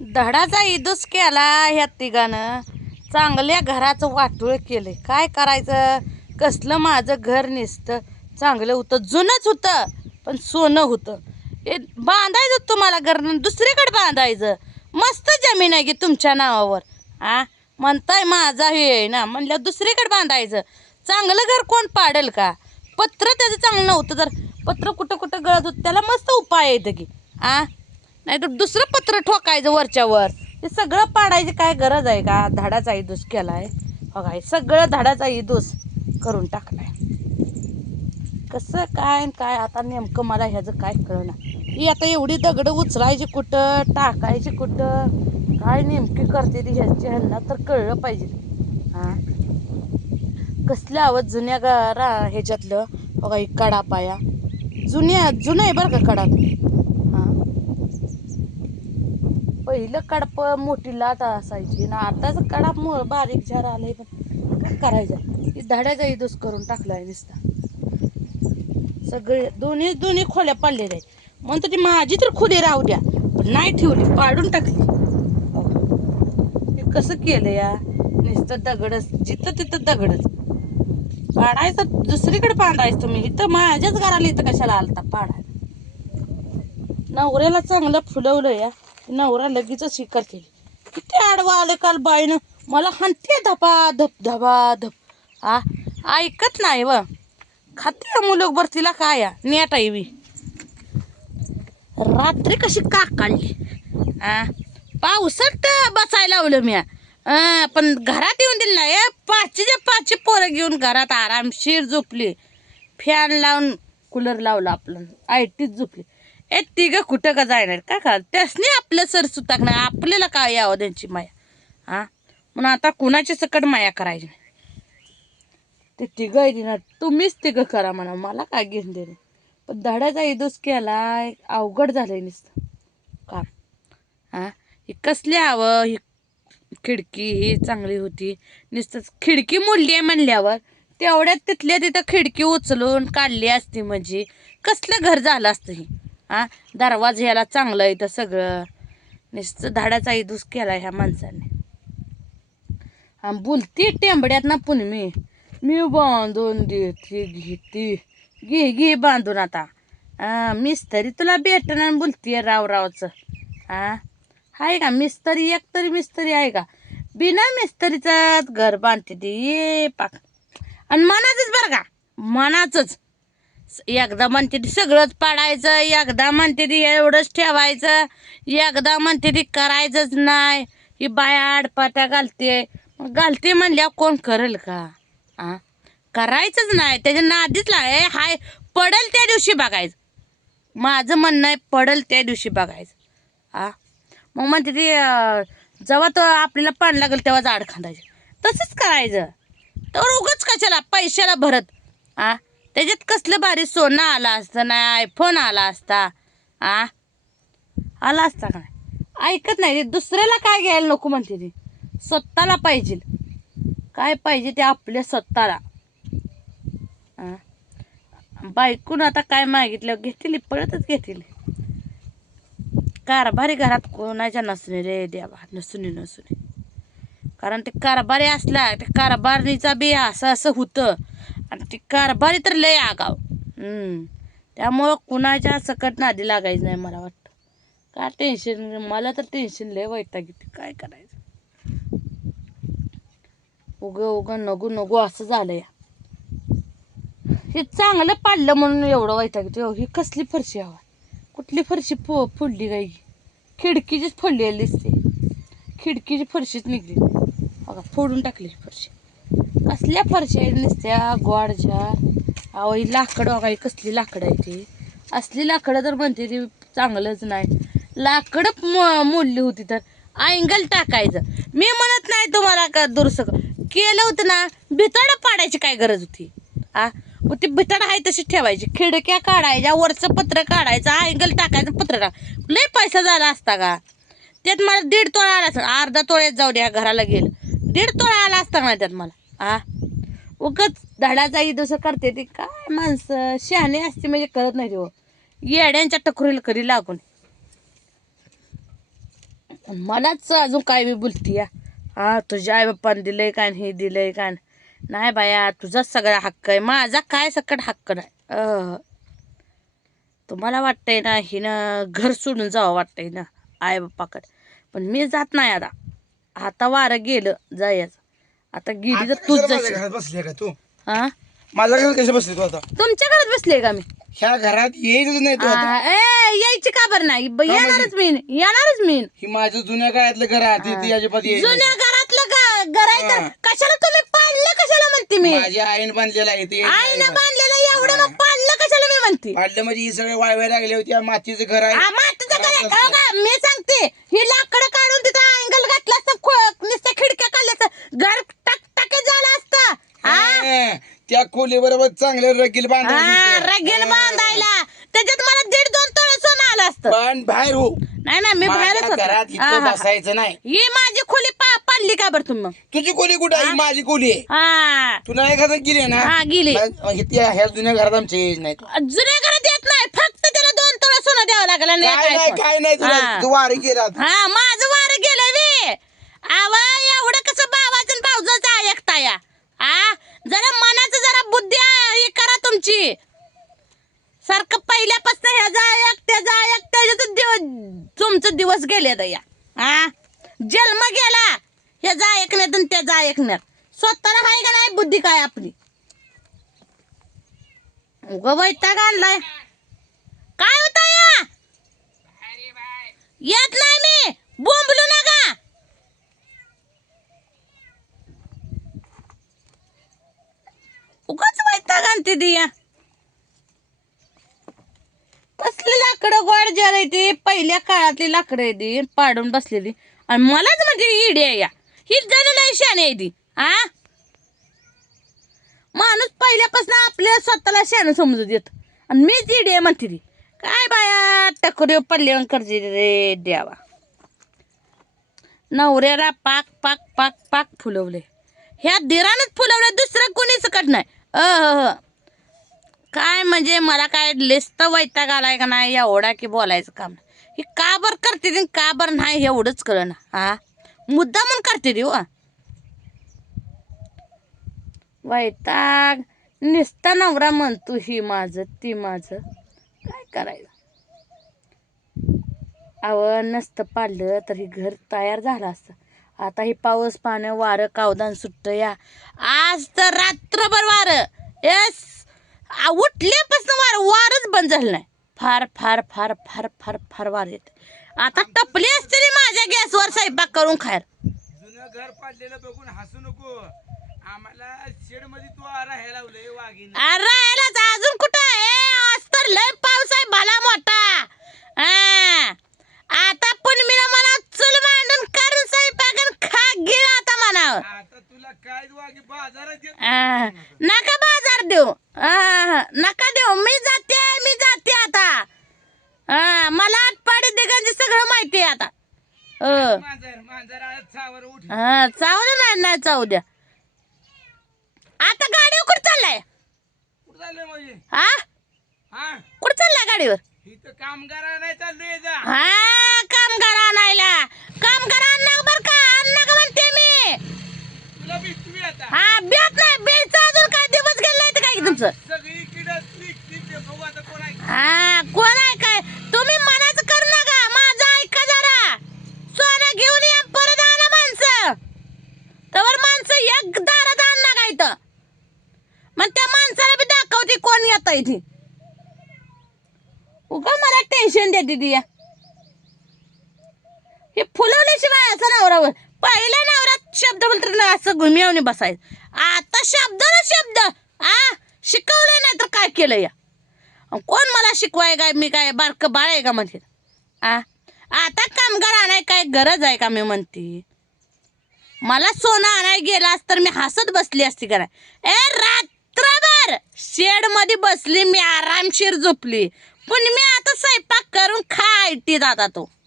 धडाचा इदूस केला ह्या तिघानं. चांगल्या घराचं वाटोळ केलंय. काय करायचं? कसलं माझं घर निसतं? चांगलं होतं जुनंच होतं पण सोनं होतं. हे बांधायचं तुम्हाला घर दुसरीकडे बांधायचं. मस्त जमीन आहे की तुमच्या नावावर. आ? म्हणताय माझा हे आहे ना म्हणलं दुसरीकडे बांधायचं. चांगलं घर कोण पाडेल का? पत्र त्याचं चांगलं नव्हतं तर. पत्र कुठं कुठं गळत होतं त्याला मस्त उपाय येतं की. आ? नाही तर दुसरं पत्र ठोकायचं वरच्यावर. हे सगळं पाडायची काय गरज आहे का? धाडाचा इदूस केलाय. हो बघा हे सगळं धाडाचा इदूस करून टाकलाय. कसं काय काय आता नेमकं मला ह्याचं काय कळणार ही आता एवढी दगडं उचलायची कुठं? टाकायची कुठं? काय नेमकी करते ती ह्याची ह्यांना तर कळलं पाहिजे. हां? कसल्या आवाज जुन्या गारा ह्याच्यातलं? हो बघा ही कडा पाया जुन्या जुनं आहे बरं का कडा हां पहिलं कडप मोठी लाट असायची ना आताच कडा बारीक झार आलंय पण काय करायचं? धड्याचा इदूस करून टाकलाय नुसता. सगळे दोन्ही दोन्ही खोल्या पाडलेल्या आहेत. म्हणतो ती माझी तर खुली राहू द्या पण नाही ठेवली पाडून टाकली. हे कसं केलं या? नुसतं दगडच जिथं तिथं दगडच. पाडायचं दुसरीकडे पाडायचं तुम्ही इथं माझ्याच घराला इथं कशाला आलता? पाडायला नवऱ्याला चांगलं फुलवलं या. नवरा लगेचच शिकार केली. किती आडवा आलं काल बाईनं. मला हनते धपा धप धबा धप आ ऐकत नाही व. खाते मुलगभर तिला काय या? नेट आहे बी. रात्री कशी का काढली? आ पावसात बसायला लावलं मी पण घरात येऊन दिलं नाही पाचशेच्या पाचशे पोरं घेऊन घरात आरामशीर झोपली. फॅन लावून कूलर लावला आपलं. आयटीच झोपली. ए तिघं कुठं का जाणार का का त्यासनी आपलं सर सुताक नाही आपल्याला काय यावं त्यांची माया? हा? म्हणून आता कुणाची सकट माया करायची नाही? ते तिघं येते ना तुम्हीच तिघं करा म्हणा. मला काय घेऊन देणे? पण धड्याचा इदूस केला अवघड झालंय नुसतं. काम हा? ही कसली हवं ही खिडकी ही चांगली होती. नुसतं खिडकी मोडली आहे म्हणल्यावर तेवढ्यात तिथल्या तिथं खिडकी उचलून काढली असती म्हणजे कसलं घर झालं असतं ही? हा? दरवाज ह्याला चांगलं आहे तर सगळं. नुसतं धाडाचाही दुस केला ह्या माणसाने. बोलती टेंबड्यात ना पुनमी मी. बांधून देते घेते. घे घे बांधून आता. हा मिस्तरी तुला भेटणार बोलतीये राव रावचं हा? आहे का? मिस्तरी एक तरी मिस्तरी आहे का? बिना मिस्तरीचाच घर बांधते ती. ये पाक. आणि मनाचंच बरं का? मनाचंच. एकदा म्हणते ती सगळंच पाडायचं एकदा म्हणते ती एवढंच ठेवायचं एकदा म्हणते ती करायचंच नाही. ही बाया आडपाट्या घालते. मग घालते म्हणल्या कोण करेल का? आ? करायचंच नाही. त्याच्या नादीच लाय हाय पडेल त्या दिवशी बघायचं. माझं म्हणणं आहे पडेल त्या दिवशी बघायचं. आ? मग म्हणते ती जेव्हा तो आपल्याला पाणी लागेल तेव्हा झाड खांदायचं. तसंच करायचं. तर उगच कशाला पैशाला भरत. आ? त्याच्यात कसलं भारी सोनं आलं असतं नाही आयफोन आला असता. आ? आला असता का नाही? ऐकत नाही ते दुसऱ्याला काय घ्यायला नको म्हणते ती. स्वतःला पाहिजे. काय पाहिजे ते आपल्या स्वतःला. बायकून आता काय मागितलं? घेतील पळतच घेतील. कारभारी घरात कोणाच्या नसणे रे देवा नसुनी नसुनी कारण ते कारभारी असला ते कारभारीचा बी असं असं होतं. आणि ती कारभारी तर लय आगाव. त्यामुळं कुणाच्या सकट नादी लागायचं नाही मला वाटतं. काय टेन्शन मला तर टेन्शन लय वैताग येते काय करायचं. उग उग नगू नगू असं झालं या. हे चांगलं पाडलं म्हणून एवढं वैताग येतो ही कसली फरशी हवा? कुठली फरशी फो फोडली काय खिडकीचीच फोडलेली दिसते खिडकीची फरशीच निघली. बघा फोडून टाकली फरशी. कसल्या फरशा आहेत नुसत्या गोडच्या. अहो ही लाकडं बघा कसली लाकडं आहे ती असली लाकडं तर म्हणते ती चांगलंच नाही. लाकडं मो- मोडली होती तर अँगल टाकायचं. मी म्हणत नाही तुम्हाला का दुरुस्त केलं होतं ना भितडं पाडायची काय गरज होती? आ? मग ती भितड आहे तशी ठेवायची. खिडक्या काढायच्या वरचं पत्र काढायचं अँगल टाकायचं पत्र टाक लय पैसा झाला असता का? त्यात मला दीड तोळा आला असता. अर्धा तोळ्यात जाऊ द्या घराला गेलं. दीड तोळा आला असता नाही त्यात मला? आ? उगच धडाचा इदोस करते ती. काय माणसं? शहाणे असते म्हणजे करत नाही हो. येड्यांच्या टकुरीला करी लागून मलाच अजून काय बी बोलती या. हा तुझ्या आई बाप्पाने दिलंय काय हे दिलंय काय नाही? बाया तुझाच सगळा हक्क आहे. माझा काय सकट हक्क नाही? अह. तुम्हाला वाटतंय ना हिनं घर सोडून जावं वाटतंय ना आई बाप्पाकडे पण मी जात नाही आता. आता वारं गेलं जायचं. आता आता तूच माझ्या जाशील. घरात बसली का तू? हा? माझ्या घरात कशी बसली तू आता? तुमच्या घरात बसले का मी? ह्या घरात येईच नाही तू आता. आ, ए, यायची का बरं नाही? ब- येणारच मी येणारच मी. ही माझं जुन्या काळातलं घर आहे ती- ती अजिबात येईल जुन्या घरातलं ग- घर आहे तर. कशाला तुम्ही पाडलं कशाला म्हणते मी? माझ्या आईने बांधलेलं आहे ते आईनं बांधलेलं एवढं मग पाडलं कशाला मी म्हणते? पाडलं म्हणजे ही सगळे वाळवे लागले होते या मातीचं घर आहे. मातीचं घर आहे? हो का? मी सांगते ही लाकडं काढून तिथं अँगल घातलं असतं खो- नुसत्या खिडक्या काढल्या असतं घर टाक टाके झालं असतं हा? हा, त्या खोली बरोबर चांगलं रगील हा, बांधायचं रगेल बांधायला. त्याच्यात मला दीड दोन तोळे सोनं आलं असतं. पण बाहेर हो. नाही नाही मी बाहेरच माझ्या घरात होते. हा, इथं हा. बसायचं नाही. ही माझी खोली पा पाडली का बरं तुम्ही मग? तुझी खोली कुठे आहे? माझी खोली आहे. हा. तुला एखादं गेली ना हा गेली. मग इथे ह्या जुन्या घरात आमचे येज नाही. जुन्या घरात येत नाही. फक्त त्याला दोन तोळा सोनं द्यावं लागलं आणि काय नाही iPhone. काय नाही तुला. हा. तू वारी गेला हा माझं वार गेलं वे. आव एवढं कसं बाबाचं भाऊजाचं ऐकता या आ? जरा मनाचं जरा बुद्धी हे करा तुमची. सारखं पहिल्यापासून ह्याचा ऐक त्याचा ऐक त्याच्यातच दिवस तुमचं दिवस गेले दया हा? जन्म गेला ह्याचा ऐकण्यात आणि त्याचा ऐकण्यात स्वतःला हाय का नाही? बुद्धी काय आपली? उग वैताग आणलाय. काय होता या येत नाही मी बोंबलू नका उगाच वैताग आणते दिया? कसली लाकडं गोड जर आहे ती? पहिल्या काळातली लाकडं आहे ती पाडून बसलेली. आणि मलाच म्हणजे इडी आहे या. ही जणू नाही शाने आहे ती आ? माणूस पहिल्यापासून आपल्या स्वतःला शान समजू येत. आणि मीच इडी आहे म्हणते ती. काय बाया टकोरी पडले करते रे द्यावा नवऱ्याला पाक पाक पाक पाक फुलवले. ह्या दिरानच फुलवलं दुसरं कोणीच कट नाही. अह. काय म्हणजे मला काय लेस्त वैताग आलाय का नाही एवढा की बोलायचं काम हे का बरं करते ती का बरं नाही एवढंच कळ ना हा? मुद्दा म्हणून करते ती हो. वैताग. निसता नवरा म्हणतो ही माझं ती माझं. काय करायचं? अव नसतं पाडलं तर हे घर तयार झालं असतं. आता हे पाऊस पाणी वारं कावदान सुटतं या. आज तर रात्रभर वारं. येस! आ, उठल्यापासून वार वारच बंद झालं नाही. फार फार फार फार फार फार वार येत. आता टपली असते माझ्या गॅसवर स्वयंपाक करून खायर जुनं घर पाडलेलं बघून हसू नको. आम्हाला शेडमध्ये तू राहायला लावलंय वाघीन. राहायलाच अजून कुठं आहे? आज तर लय पाऊस आहे भला मोठा. हा. आता पुनमीला मला चुल मांडून करून स्वयंपाक आणि खा गिळ आता म्हणावं आता तुला काय वाघी बाजारात येत आ, नका बाजार देऊ आ, नका देऊ मी जाते मी जाते आता आ, मला आटपाडी दिगांची सगळं माहिती आहे आता अ, मांजर मांजर आळत चावर उठ हा, चावलं नाही नाही चावू द्या. आता गाडीवर कुठं चाललाय? कुठं चाललंय म्हणजे हा? हा? कुठं चाललाय गाडीवर? इथं कामगार नाही चाललोय जा हा कामगार आणायला. कामगार आणणार बर का? आणणार का म्हणते मी. तुला आता. हा नाही बेचा अजून काय दिवस गेले नाही काय तुमचं सगळी किडा क्लिक क्लिक बघू आता कोण आहे हा कोण आहे काय तुम्ही मनाच कर नका माझं ऐका जरा सोनं घेऊन या परत आणा माणसं तवर माणसं एक दारात आणणार काय तर मग त्या माणसाला बी दाखवते इथे. उगा मला टेन्शन देते ती या. हे फुलवल्याशिवाय असं नवरावर पहिला नवरा शब्द बोलतो असं घुमिवून बसायचं. आता शब्द ना शब्द. आ शिकवलं नाही तर काय केलं या? कोण मला शिकवाय काय मी काय बारकं बाळ आहे का म्हणते? आ आता कामगार आणाय काय गरज आहे का मी म्हणते? मला सोनं आणाय गेलास तर मी हसत बसली असती करा ए रात शेडमध्ये शेडमध्ये बसली मी आरामशीर झोपली. पण मी आता स्वयंपाक करून खायटी जाता तो.